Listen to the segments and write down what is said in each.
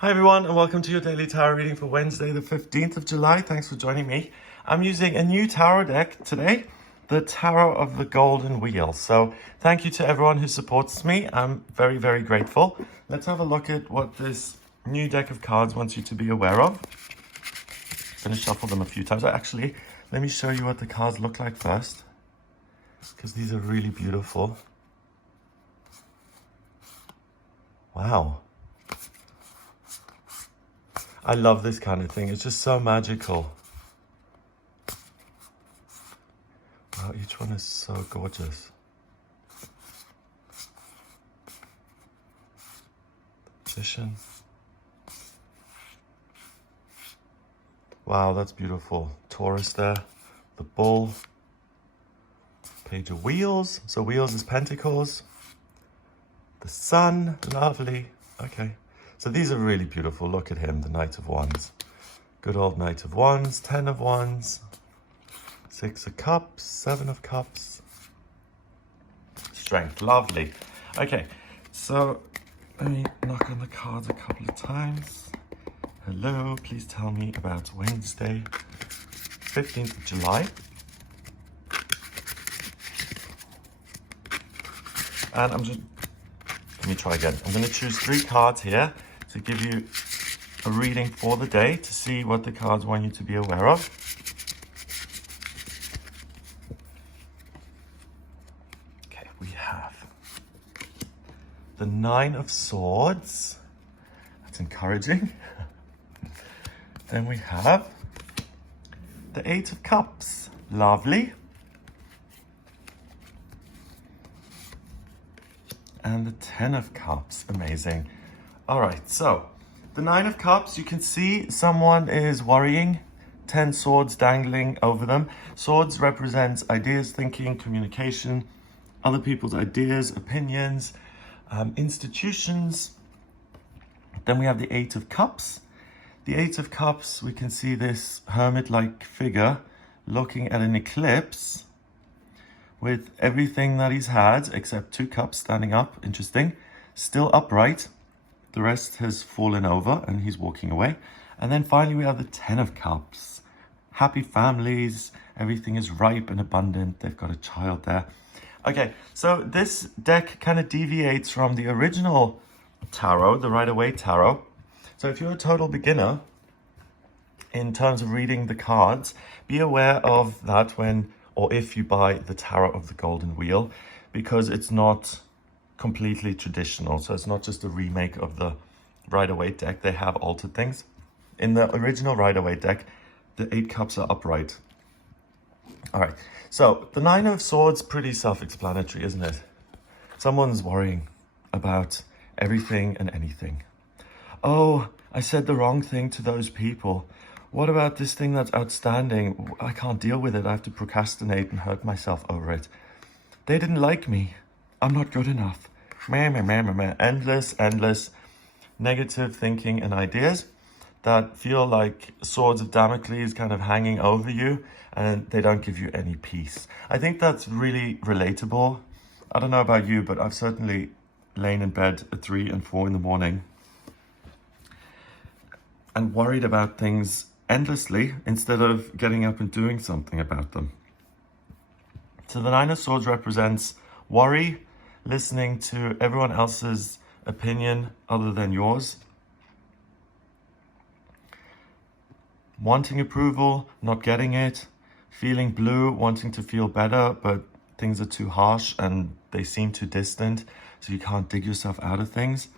Hi everyone, and welcome to your daily tarot reading for Wednesday the 15th of July. Thanks for joining me. I'm using a new tarot deck today, the Tarot of the Golden Wheel. So thank you to everyone who supports me. I'm very, very grateful. Let's have a look at what this new deck of cards wants you to be aware of. I'm going to shuffle them a few times. Actually, let me show you what the cards look like first, because these are really beautiful. Wow. I love this kind of thing. It's just so magical. Wow, each one is so gorgeous. Magician. Wow, that's beautiful. Taurus there. The Bull. Page of Wheels. So Wheels is Pentacles. The Sun. Lovely. Okay. So these are really beautiful. Look at him, the Knight of Wands. Good old Knight of Wands, 10 of Wands, 6 of Cups, 7 of Cups. Strength, lovely. Okay, so let me knock on the cards a couple of times. Hello, please tell me about Wednesday, 15th of July. And let me try again. I'm going to choose 3 cards here to give you a reading for the day to see what the cards want you to be aware of. Okay, we have the 9 of Swords. That's encouraging. Then we have the 8 of Cups. Lovely. And the 10 of Cups. Amazing. All right, so the 9 of Cups, you can see someone is worrying. 10 swords dangling over them. Swords represents ideas, thinking, communication, other people's ideas, opinions, institutions. Then we have the 8 of Cups. The 8 of Cups, we can see this hermit-like figure looking at an eclipse with everything that he's had, except 2 cups standing up. Interesting. Still upright. The rest has fallen over and he's walking away. And then finally we have the 10 of Cups. Happy families. Everything is ripe and abundant. They've got a child there. Okay, so this deck kind of deviates from the original tarot, the Rider-Waite tarot. So if you're a total beginner in terms of reading the cards, be aware of that when or if you buy the Tarot of the Golden Wheel, because it's not completely traditional. So it's not just a remake of the Rider-Waite deck. They have altered things. In the original Rider-Waite deck, the 8 cups are upright. All right, so the 9 of Swords, pretty self-explanatory, isn't it? Someone's worrying about everything and anything. Oh, I said the wrong thing to those people. What about this thing that's outstanding? I can't deal with it. I have to procrastinate and hurt myself over it. They didn't like me. I'm not good enough. Meh, meh, meh, meh, meh. Endless negative thinking and ideas that feel like swords of Damocles kind of hanging over you, and they don't give you any peace. I think that's really relatable. I don't know about you, but I've certainly lain in bed at 3 and 4 in the morning and worried about things endlessly instead of getting up and doing something about them. So the 9 of Swords represents worry, listening to everyone else's opinion other than yours, wanting approval, not getting it, feeling blue, wanting to feel better, but things are too harsh and they seem too distant, so you can't dig yourself out of things.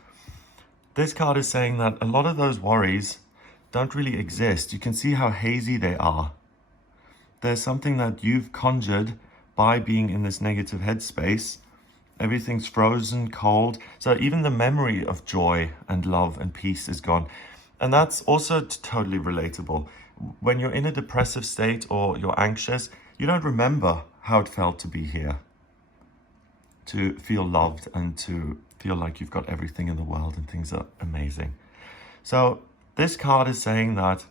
This card is saying that a lot of those worries don't really exist. You can see how hazy they are. There's something that you've conjured by being in this negative headspace. Everything's frozen, cold. So even the memory of joy and love and peace is gone. And that's also totally relatable. When you're in a depressive state or you're anxious, you don't remember how it felt to be here, to feel loved and to feel like you've got everything in the world and things are amazing. So this card is saying that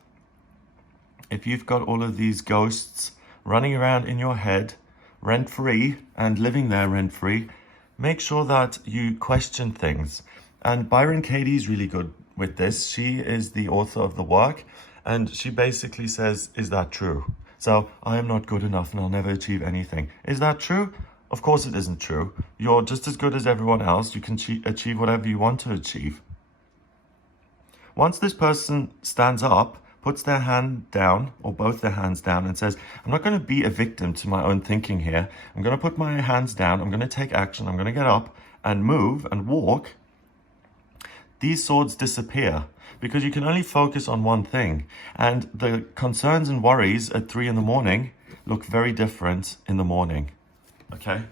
if you've got all of these ghosts running around in your head, rent-free and living there rent-free, make sure that you question things. And Byron Katie's really good with this. She is the author of the work, and she basically says, is that true? So, I am not good enough and I'll never achieve anything. Is that true? Of course it isn't true. You're just as good as everyone else. You can achieve whatever you want to achieve. Once this person stands up, puts their hand down, or both their hands down, and says, I'm not going to be a victim to my own thinking here. I'm going to put my hands down. I'm going to take action. I'm going to get up and move and walk. These swords disappear because you can only focus on one thing. And the concerns and worries at 3 in the morning look very different in the morning. Okay?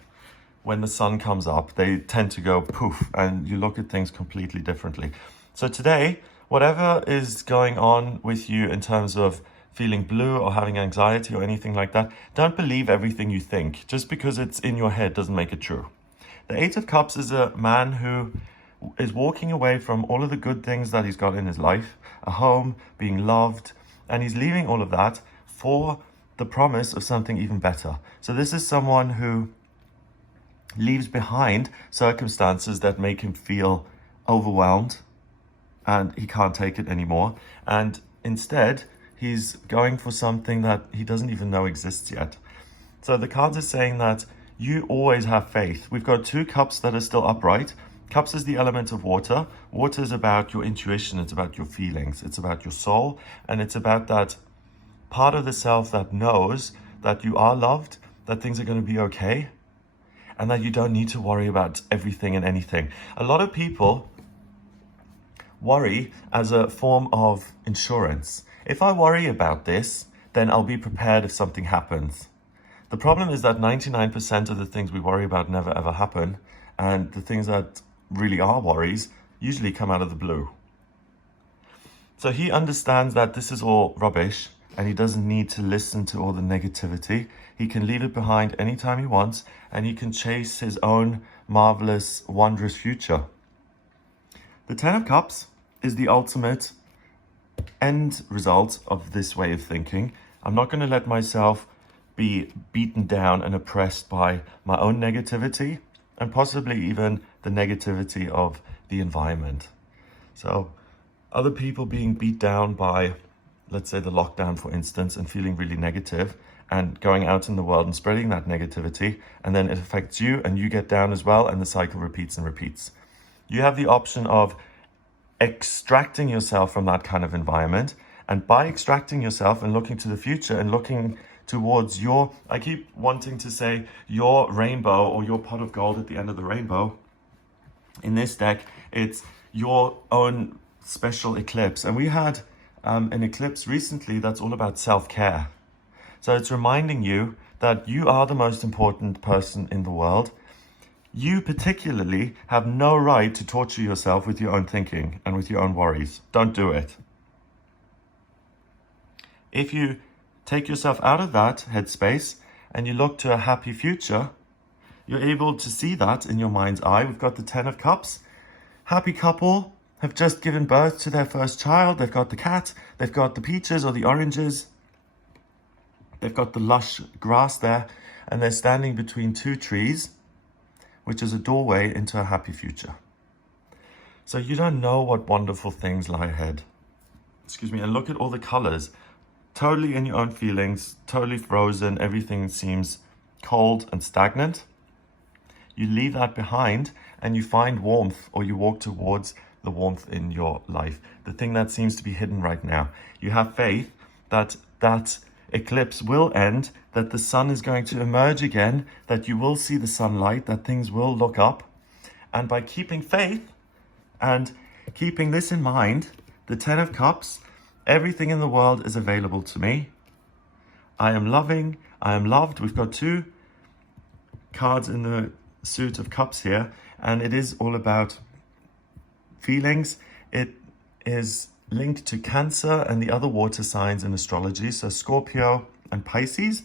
When the sun comes up, they tend to go poof, and you look at things completely differently. So today, whatever is going on with you in terms of feeling blue or having anxiety or anything like that, don't believe everything you think. Just because it's in your head doesn't make it true. The Eight of Cups is a man who is walking away from all of the good things that he's got in his life, a home, being loved, and he's leaving all of that for the promise of something even better. So this is someone who leaves behind circumstances that make him feel overwhelmed and he can't take it anymore. And instead, he's going for something that he doesn't even know exists yet. So the cards are saying that you always have faith. We've got 2 cups that are still upright. Cups is the element of water. Water is about your intuition. It's about your feelings. It's about your soul. And it's about that part of the self that knows that you are loved, that things are going to be okay, and that you don't need to worry about everything and anything. A lot of people worry as a form of insurance. If I worry about this, then I'll be prepared if something happens. The problem is that 99% of the things we worry about never ever happen, and the things that really are worries usually come out of the blue. So he understands that this is all rubbish, and he doesn't need to listen to all the negativity. He can leave it behind anytime he wants, and he can chase his own marvelous, wondrous future. The Ten of Cups is the ultimate end result of this way of thinking. I'm not going to let myself be beaten down and oppressed by my own negativity, and possibly even the negativity of the environment. So other people being beat down by, let's say, the lockdown, for instance, and feeling really negative and going out in the world and spreading that negativity, and then it affects you and you get down as well, and the cycle repeats and repeats. You have the option of extracting yourself from that kind of environment, and by extracting yourself and looking to the future and looking towards your, I keep wanting to say your rainbow or your pot of gold at the end of the rainbow. In this deck, it's your own special eclipse. And we had an eclipse recently that's all about self-care. So it's reminding you that you are the most important person in the world. You particularly have no right to torture yourself with your own thinking and with your own worries. Don't do it. If you take yourself out of that headspace and you look to a happy future, you're able to see that in your mind's eye. We've got the Ten of Cups. Happy couple have just given birth to their first child. They've got the cat. They've got the peaches or the oranges. They've got the lush grass there. And they're standing between 2 trees, which is a doorway into a happy future. So you don't know what wonderful things lie ahead. Excuse me. And look at all the colors. Totally in your own feelings, totally frozen. Everything seems cold and stagnant. You leave that behind and you find warmth, or you walk towards the warmth in your life, the thing that seems to be hidden right now. You have faith that that eclipse will end, that the sun is going to emerge again, that you will see the sunlight, that things will look up. And by keeping faith and keeping this in mind, the Ten of Cups, everything in the world is available to me. I am loving, I am loved. We've got 2 cards in the suit of cups here, and it is all about feelings. It is linked to Cancer and the other water signs in astrology, so Scorpio and Pisces.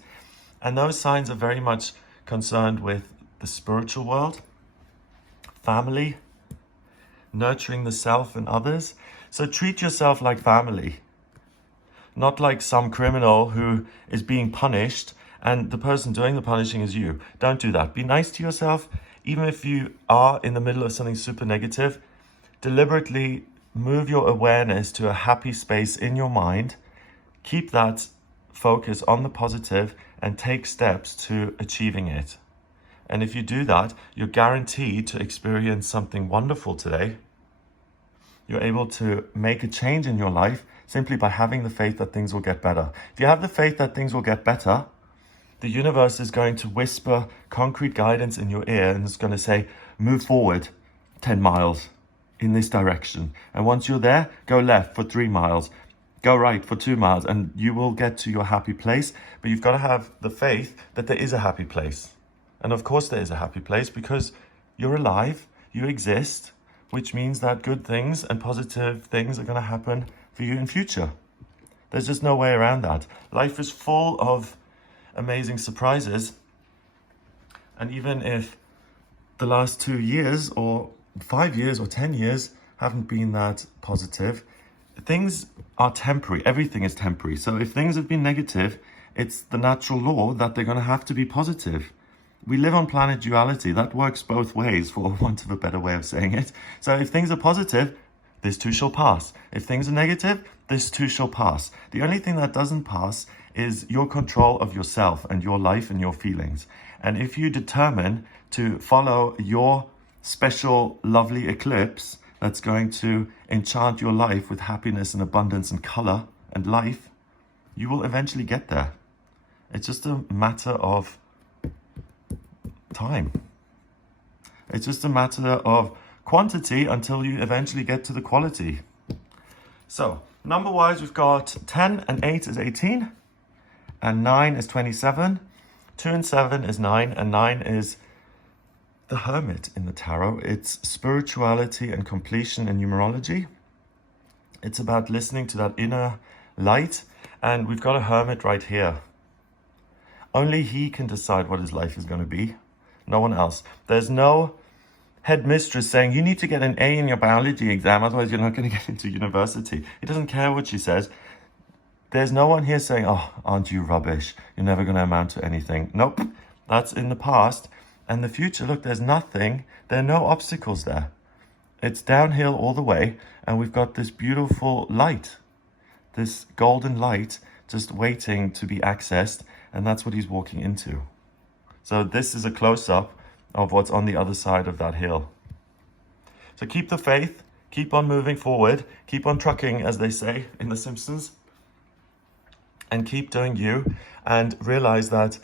And those signs are very much concerned with the spiritual world, family, nurturing the self and others. So treat yourself like family, not like some criminal who is being punished and the person doing the punishing is you. Don't do that. Be nice to yourself. Even if you are in the middle of something super negative, deliberately move your awareness to a happy space in your mind. Keep that focus on the positive and take steps to achieving it. And if you do that, you're guaranteed to experience something wonderful today. You're able to make a change in your life simply by having the faith that things will get better. If you have the faith that things will get better, the universe is going to whisper concrete guidance in your ear and it's going to say, move forward 10 miles in this direction. And once you're there, go left for 3 miles, go right for 2 miles, and you will get to your happy place. But you've got to have the faith that there is a happy place. And of course there is a happy place because you're alive, you exist, which means that good things and positive things are going to happen for you in future. There's just no way around that. Life is full of amazing surprises. And even if the last 2 years or 5 years or 10 years haven't been that positive, things are temporary. Everything is temporary. So if things have been negative, it's the natural law that they're going to have to be positive. We live on planet duality. That works both ways, for want of a better way of saying it. So if things are positive, this too shall pass. If things are negative, this too shall pass. The only thing that doesn't pass is your control of yourself and your life and your feelings. And if you determine to follow your special, lovely eclipse that's going to enchant your life with happiness and abundance and color and life, you will eventually get there. It's just a matter of time. It's just a matter of quantity until you eventually get to the quality. So, number-wise, we've got 10 and 8 is 18, and 9 is 27, 2 and 7 is 9, and 9 is the Hermit in the tarot. It's spirituality and completion in numerology. It's about listening to that inner light, and we've got a Hermit right here. Only he can decide what his life is going to be. No one else. There's no headmistress saying, you need to get an A in your biology exam, otherwise you're not going to get into university. He doesn't care what she says. There's no one here saying, oh, aren't you rubbish? You're never going to amount to anything. Nope. That's in the past. And the future, look, there's nothing. There are no obstacles there. It's downhill all the way. And we've got this beautiful light, this golden light just waiting to be accessed. And that's what he's walking into. So this is a close-up of what's on the other side of that hill. So keep the faith, keep on moving forward, keep on trucking, as they say in The Simpsons, and keep doing you, and realize that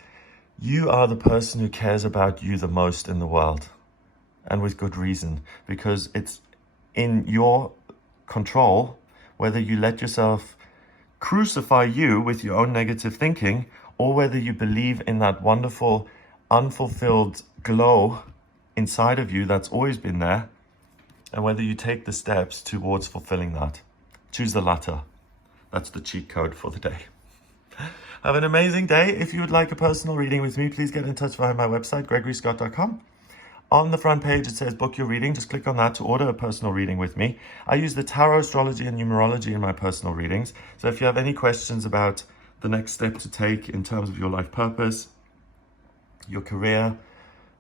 you are the person who cares about you the most in the world, and with good reason, because it's in your control whether you let yourself crucify you with your own negative thinking, or whether you believe in that wonderful unfulfilled glow inside of you that's always been there, and whether you take the steps towards fulfilling that. Choose the latter. That's the cheat code for the day. Have an amazing day. If you would like a personal reading with me, please get in touch via my website, gregoryscott.com. On the front page, it says book your reading. Just click on that to order a personal reading with me. I use the tarot, astrology, and numerology in my personal readings. So if you have any questions about the next step to take in terms of your life purpose, your career,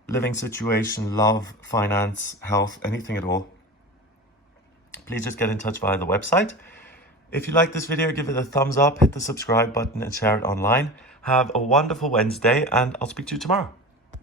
living situation, love, finance, health, anything at all, please just get in touch via the website. If you like this video, give it a thumbs up, hit the subscribe button and share it online. Have a wonderful Wednesday, and I'll speak to you tomorrow.